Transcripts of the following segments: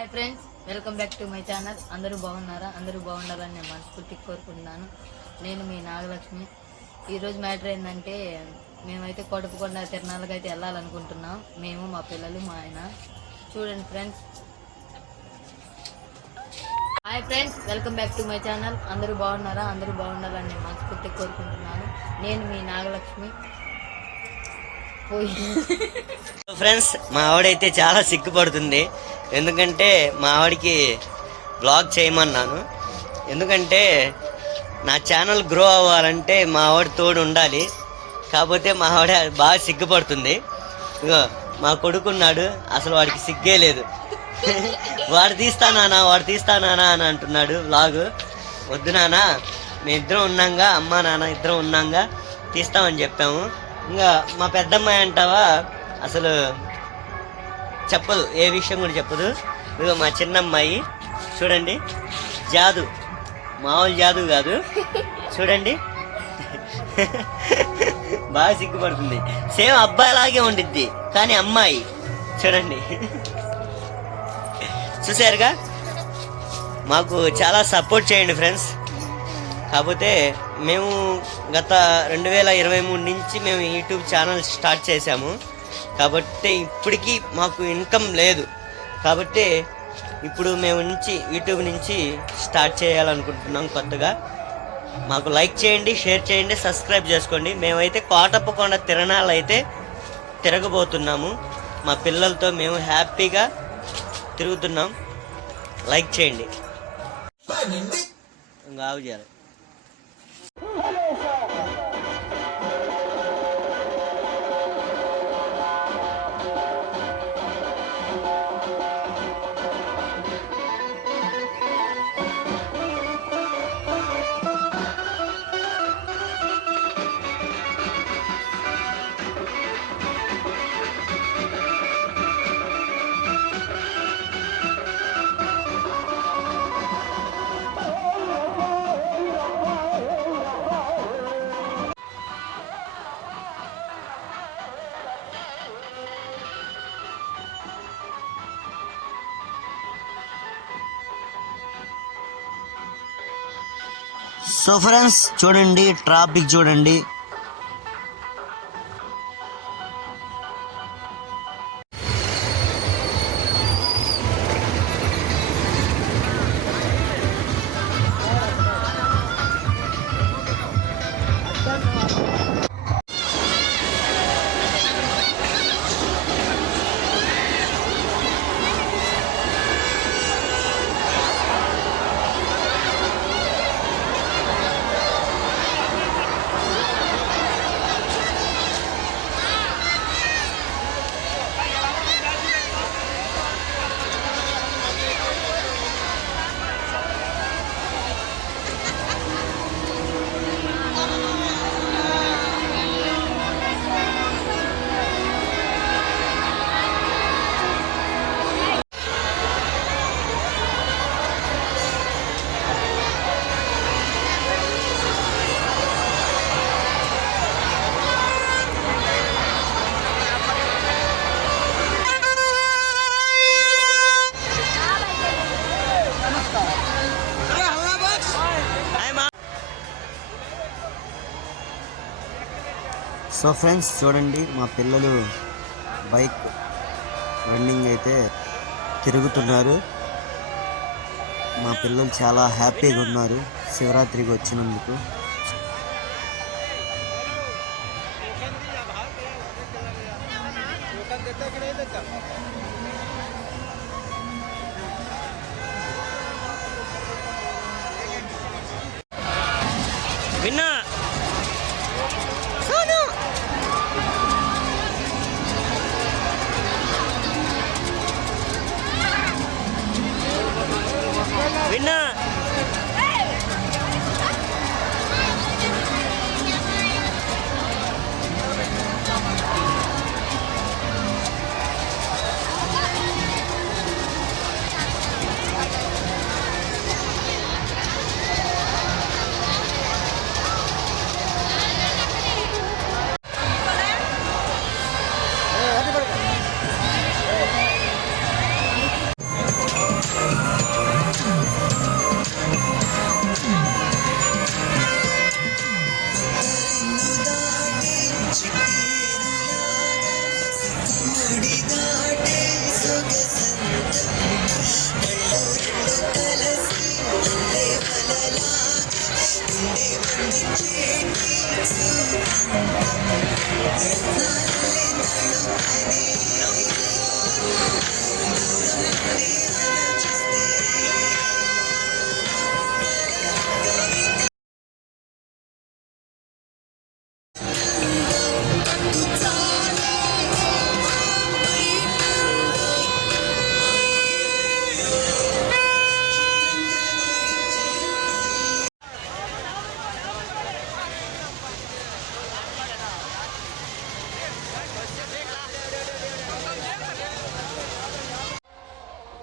Hi friends, welcome back to my channel. అందరూ బాగున్నారా? అందరూ బాగుండాలని నేను మనస్ఫూర్తిగా కోరుకుంటున్నాను. నేను మీ నాగలక్ష్మి. ఈరోజు మ్యాటర్ ఏంటంటే, మేమైతే కోటపకొండ తిరణాలకు అయితే వెళ్ళాలనుకుంటున్నాం. మేము, మా పిల్లలు, మా ఆయన. చూడండి friends. Hi friends, welcome back to my channel. అందరూ బాగున్నారా? అందరూ బాగుండాలని నేను మనస్ఫూర్తిగా కోరుకుంటున్నాను. నేను మీ నాగలక్ష్మి. ఫ్రెండ్స్, మా ఆవిడైతే చాలా సిగ్గుపడుతుంది. ఎందుకంటే మా ఆవిడకి బ్లాగ్ చేయమన్నాను. ఎందుకంటే నా ఛానల్ గ్రో అవ్వాలంటే మా ఆవిడ తోడు ఉండాలి. కాకపోతే మా ఆవిడ బాగా సిగ్గుపడుతుంది. ఇగో మా కొడుకున్నాడు, అసలు వాడికి సిగ్గే లేదు. వాడు తీస్తానా అని అంటున్నాడు బ్లాగ్. వద్దు నాన్న, మేమిద్దరం ఉన్నాగా, అమ్మ నాన్న ఇద్దరం ఉన్నాగా తీస్తామని చెప్పాము. ఇంకా మా పెద్దమ్మాయి అంటావా, అసలు చెప్పదు, ఏ విషయం కూడా చెప్పదు. ఇదిగో మా చిన్నమ్మాయి చూడండి, జాదు, మామూలు జాదు కాదు, చూడండి. బాగా సిగ్గుపడుతుంది. సేమ్ అబ్బాయిలాగే ఉండిద్ది, కానీ అమ్మాయి చూడండి. చూసారుగా, మాకు చాలా సపోర్ట్ చేయండి ఫ్రెండ్స్. కాకపోతే మేము గత 2023 నుంచి మేము యూట్యూబ్ ఛానల్ స్టార్ట్ చేసాము. కాబట్టి ఇప్పటికీ మాకు ఇన్కమ్ లేదు. కాబట్టి ఇప్పుడు మేము యూట్యూబ్ నుంచి స్టార్ట్ చేయాలనుకుంటున్నాం కొత్తగా. మాకు లైక్ చేయండి, షేర్ చేయండి, సబ్స్క్రైబ్ చేసుకోండి. మేమైతే కోటప్పకొండ తిరణాలు అయితే తిరగబోతున్నాము. మా పిల్లలతో మేము హ్యాపీగా తిరుగుతున్నాం. లైక్ చేయండి. ఇంకా ఆగు చేయాలి. సో ఫ్రెండ్స్ చూడండి, ట్రాఫిక్ చూడండి. సో ఫ్రెండ్స్ చూడండి, మా పిల్లలు బైక్ రన్నింగ్ అయితే తిరుగుతున్నారు. మా పిల్లలు చాలా హ్యాపీగా ఉన్నారు శివరాత్రికి వచ్చినందుకు. విన్నా విన్నా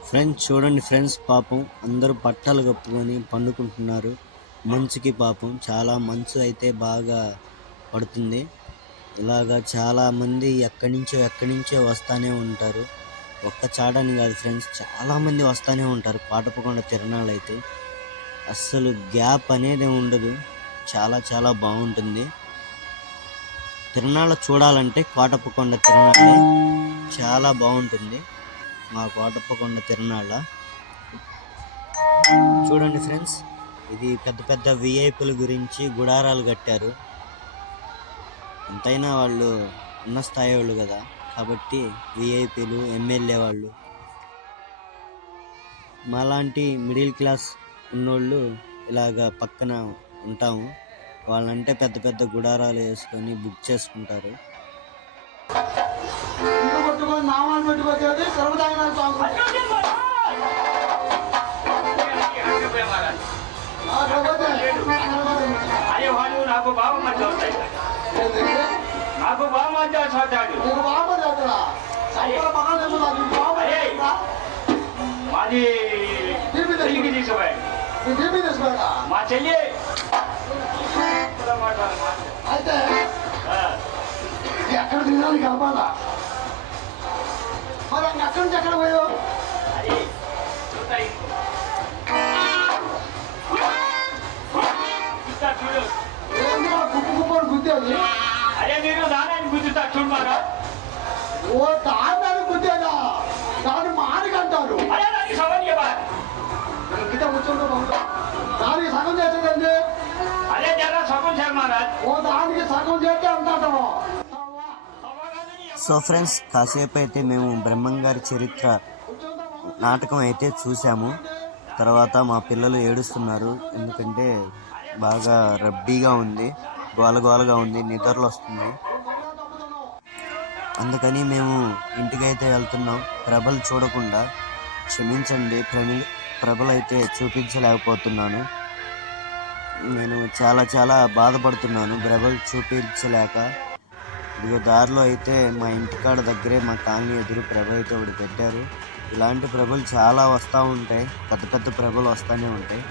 ఫ్రెండ్స్ చూడండి ఫ్రెండ్స్, పాపం అందరూ పట్టాలు కప్పుకొని పండుకుంటున్నారు. మంచుకి పాపం చాలా మంచు అయితే బాగా పడుతుంది. ఇలాగా చాలా మంది ఎక్కడి నుంచో వస్తానే ఉంటారు. ఒక్క చాటని కాదు ఫ్రెండ్స్, చాలా మంది వస్తానే ఉంటారు. పాటపకొండ తిరణాలు అయితే అస్సలు గ్యాప్ అనేది ఉండదు. చాలా చాలా బాగుంటుంది. తిరణాలు చూడాలంటే కోటప్పకొండ తిరణాలే చాలా బాగుంటుంది. మా కోటప్పకొండ తిరణాల చూడండి ఫ్రెండ్స్, ఇది పెద్ద పెద్ద విఐపీల గురించి గుడారాలు కట్టారు. ఎంతైనా వాళ్ళు ఉన్న స్థాయి వాళ్ళు కదా, కాబట్టి విఐపీలు, ఎమ్మెల్యే వాళ్ళు, మాలాంటి మిడిల్ క్లాస్ ఉన్నోళ్ళు ఇలాగ పక్కన ఉంటాము. వాళ్ళంటే పెద్ద పెద్ద గుడారాలు వేసుకొని బుక్ చేసుకుంటారు. నాకు బాగా మధ్య వస్తాయి. నాకు బాగా మధ్య మాది చెల్లికి తీసుకుపోయాడు. మా చెల్లి అయితే ఎక్కడ తినాలి కలపాలా? మరి అక్కడి నుంచి ఎక్కడ పోయావు? కుప్పు కుప్పని గుద్దేది. అదే మీరు దానాన్ని గుర్తుతా చూడమారా. ఓ దాన్ని గుద్దేదా? దాన్ని మానికంటారు. అదే దానికి సగం చెప్పా. గిట్ట కూర్చుంటాం, దానికి సగం చేసేదండి. అదే జరా సగం చేయమారా. ఓ దానికి సగం చేస్తే అంటాము. సో ఫ్రెండ్స్, కాసేపు అయితే మేము బ్రహ్మంగారి చరిత్ర నాటకం అయితే చూసాము. తర్వాత మా పిల్లలు ఏడుస్తున్నారు, ఎందుకంటే బాగా రద్దీగా ఉంది, గోలగోలగా ఉంది, నిద్రలు వస్తుంది. అందుకని మేము ఇంటికైతే వెళ్తున్నాం. ప్రభలు చూడకుండా క్షమించండి, ప్రభలు అయితే చూపించలేకపోతున్నాను. నేను చాలా చాలా బాధపడుతున్నాను ప్రభలు చూపించలేక. ఇదిగో దారిలో అయితే మా ఇంటికాడ దగ్గరే మా కాలనీ ఎదురు ప్రభ అయితే ఒకటి పెట్టారు. ఇలాంటి ప్రభలు చాలా వస్తూ ఉంటాయి, పెద్ద పెద్ద ప్రభలు వస్తూనే ఉంటాయి.